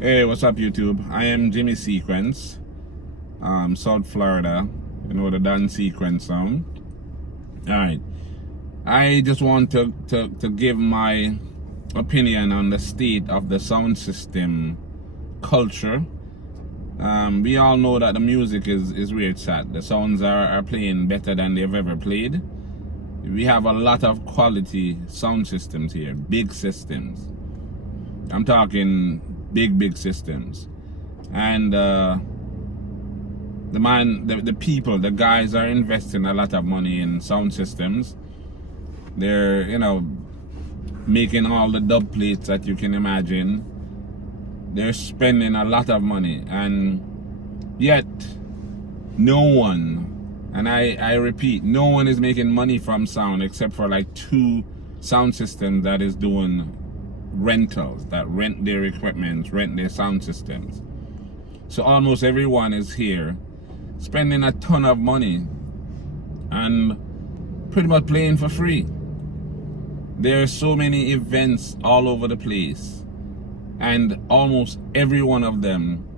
Hey, what's up, YouTube? I am Jimmy Sequence, South Florida. You know the Dan Sequence sound. Alright. I just want to give my opinion on the state of the sound system culture. We all know that the music is where it's at. The sounds are playing better than they've ever played. We have a lot of quality sound systems here, big systems. I'm talking big systems, and the people, the guys are investing a lot of money in sound systems. They're making all the dub plates that you can imagine. They're spending a lot of money, and yet no one, and I repeat, no one is making money from sound except for like 2 sound systems that is doing rentals, that rent their equipment, rent their sound systems. So almost everyone is here spending a ton of money and pretty much playing for free. There are so many events all over the place, and almost every one of them,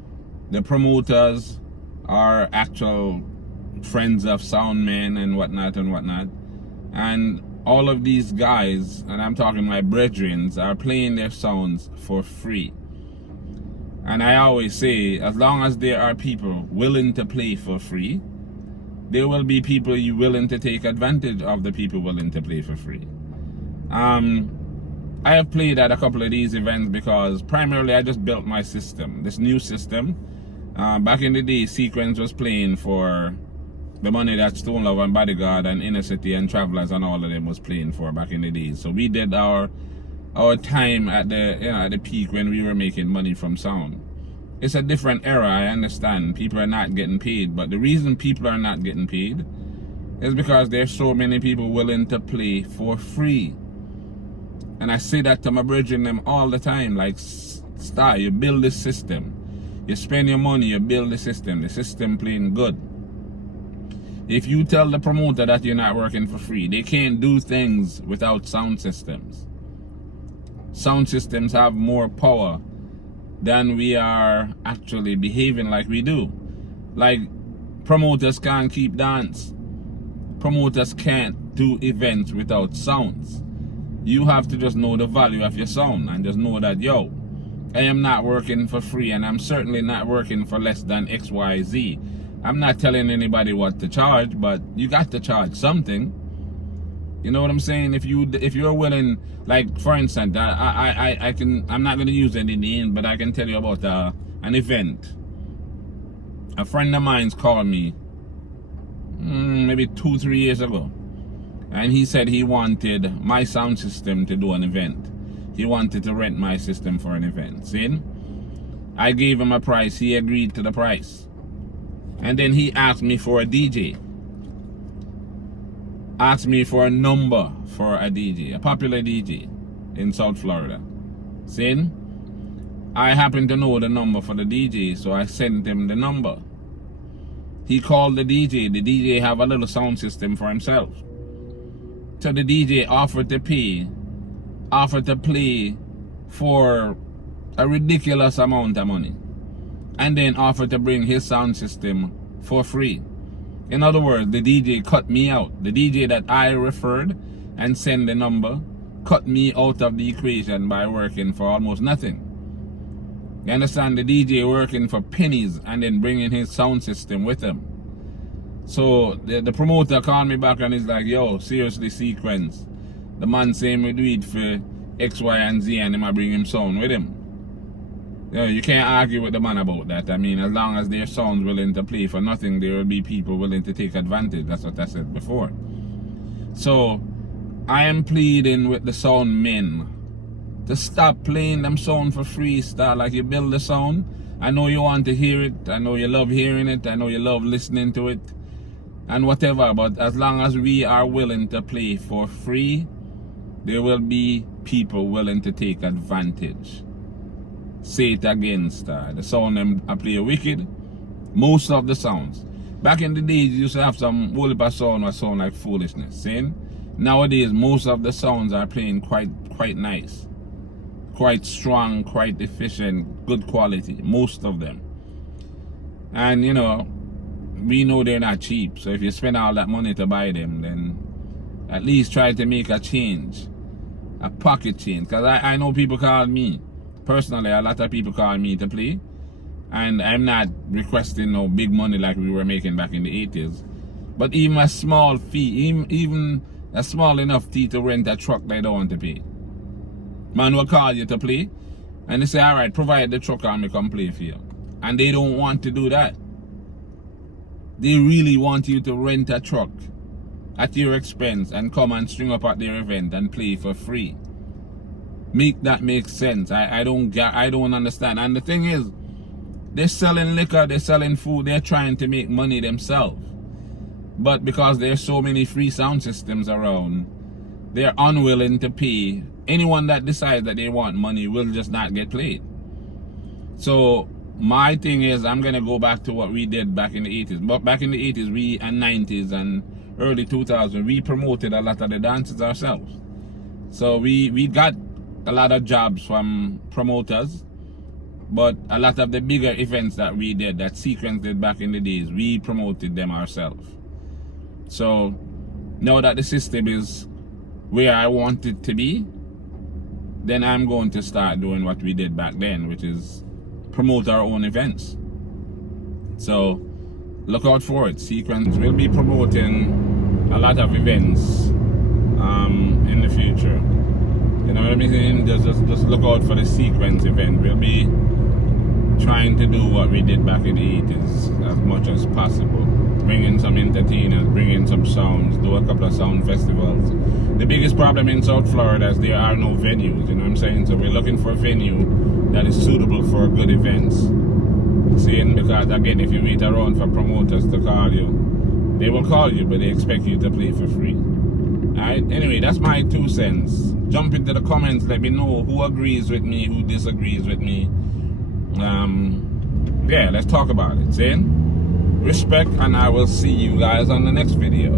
the promoters are actual friends of soundmen and whatnot, and all of these guys, and I'm talking my brethrens, are playing their sounds for free. And I always say, as long as there are people willing to play for free, there will be people willing to take advantage of the people willing to play for free. I have played at a couple of these events because primarily I just built my system, this new system. Back in the day, Sequence was playing for the money that Stone Love and Bodyguard and Inner City and Travelers and all of them was playing for back in the days. So we did our time at the peak when we were making money from sound. It's a different era, I understand. People are not getting paid, but the reason people are not getting paid is because there's so many people willing to play for free. And I say that to my brethren them all the time, like, start, you build this system. You spend your money, you build the system playing good. If you tell the promoter that you're not working for free, they can't do things without sound systems. Sound systems have more power than we are actually behaving like we do. Like, promoters can't keep dance. Promoters can't do events without sounds. You have to just know the value of your sound and just know that, yo, I am not working for free, and I'm certainly not working for less than XYZ. I'm not telling anybody what to charge, but you got to charge something. You know what I'm saying? If you're willing, like, for instance, I'm not gonna use any name, but I can tell you about an event. A friend of mine's called me maybe 2-3 years ago, and he said he wanted my sound system to do an event. He wanted to rent my system for an event. See? I gave him a price. He agreed to the price. And then he asked me for a DJ. Asked me for a number for a DJ, a popular DJ in South Florida. See? I happen to know the number for the DJ, so I sent him the number. He called the DJ. The DJ have a little sound system for himself. So the DJ offered to play for a ridiculous amount of money, and then offered to bring his sound system for free. In other words, the DJ cut me out. The DJ that I referred and sent the number cut me out of the equation by working for almost nothing. You understand? The DJ working for pennies and then bringing his sound system with him. So the promoter called me back and he's like, yo, seriously, Sequence, the man saying we do it for X, Y, and Z, and he might bring him sound with him. You can't argue with the man about that. I mean, as long as their sound's willing to play for nothing, there will be people willing to take advantage. That's what I said before. So I am pleading with the sound men to stop playing them sound for free. Start, like, you build the sound. I know you want to hear it. I know you love hearing it. I know you love listening to it and whatever. But as long as we are willing to play for free, there will be people willing to take advantage. Say it again, star. The sound them I play wicked. Most of the sounds. Back in the days, you used to have some whole heap of sound that sound like foolishness. See? Nowadays, most of the sounds are playing quite nice. quite strong, quite efficient, good quality, most of them. And you know, we know they're not cheap, so if you spend all that money to buy them, then at least try to make a change, a pocket change. Because I know people call me, personally, a lot of people call me to play, and I'm not requesting no big money like we were making back in the 80s. But even a small fee, even a small enough fee to rent a truck, they don't want to pay. Man will call you to play, and they say, all right, provide the truck and me come play for you. And they don't want to do that. They really want you to rent a truck at your expense and come and string up at their event and play for free. Make that make sense. I don't understand. And the thing is, they're selling liquor, they're selling food, they're trying to make money themselves. But because there's so many free sound systems around, they're unwilling to pay. Anyone that decides that they want money will just not get played. So my thing is, I'm gonna go back to what we did back in the 80s. But back in the 80s, and 90s and early 2000s, we promoted a lot of the dances ourselves. So we got a lot of jobs from promoters, but a lot of the bigger events that we did, that Sequence did back in the days, we promoted them ourselves. So now that the system is where I want it to be, then I'm going to start doing what we did back then, which is promote our own events. So look out for it. Sequence will be promoting a lot of events in the future. You know what I mean? Just look out for the Sequence event. We'll be trying to do what we did back in the 80s as much as possible. Bring in some entertainers, bring in some sounds, do a couple of sound festivals. The biggest problem in South Florida is there are no venues, you know what I'm saying? So we're looking for a venue that is suitable for good events. Seeing, because again, if you wait around for promoters to call you, they will call you, but they expect you to play for free. Alright, anyway, that's my 2 cents. Jump into the comments, let me know who agrees with me, who disagrees with me. Yeah, let's talk about it. Saying respect, and I will see you guys on the next video.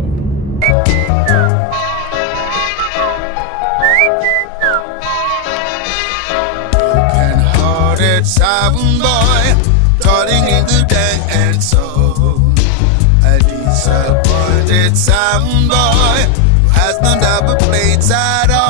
Broken-hearted sound boy, toiling in the and so a disappointed sound boy who has no double plates at all.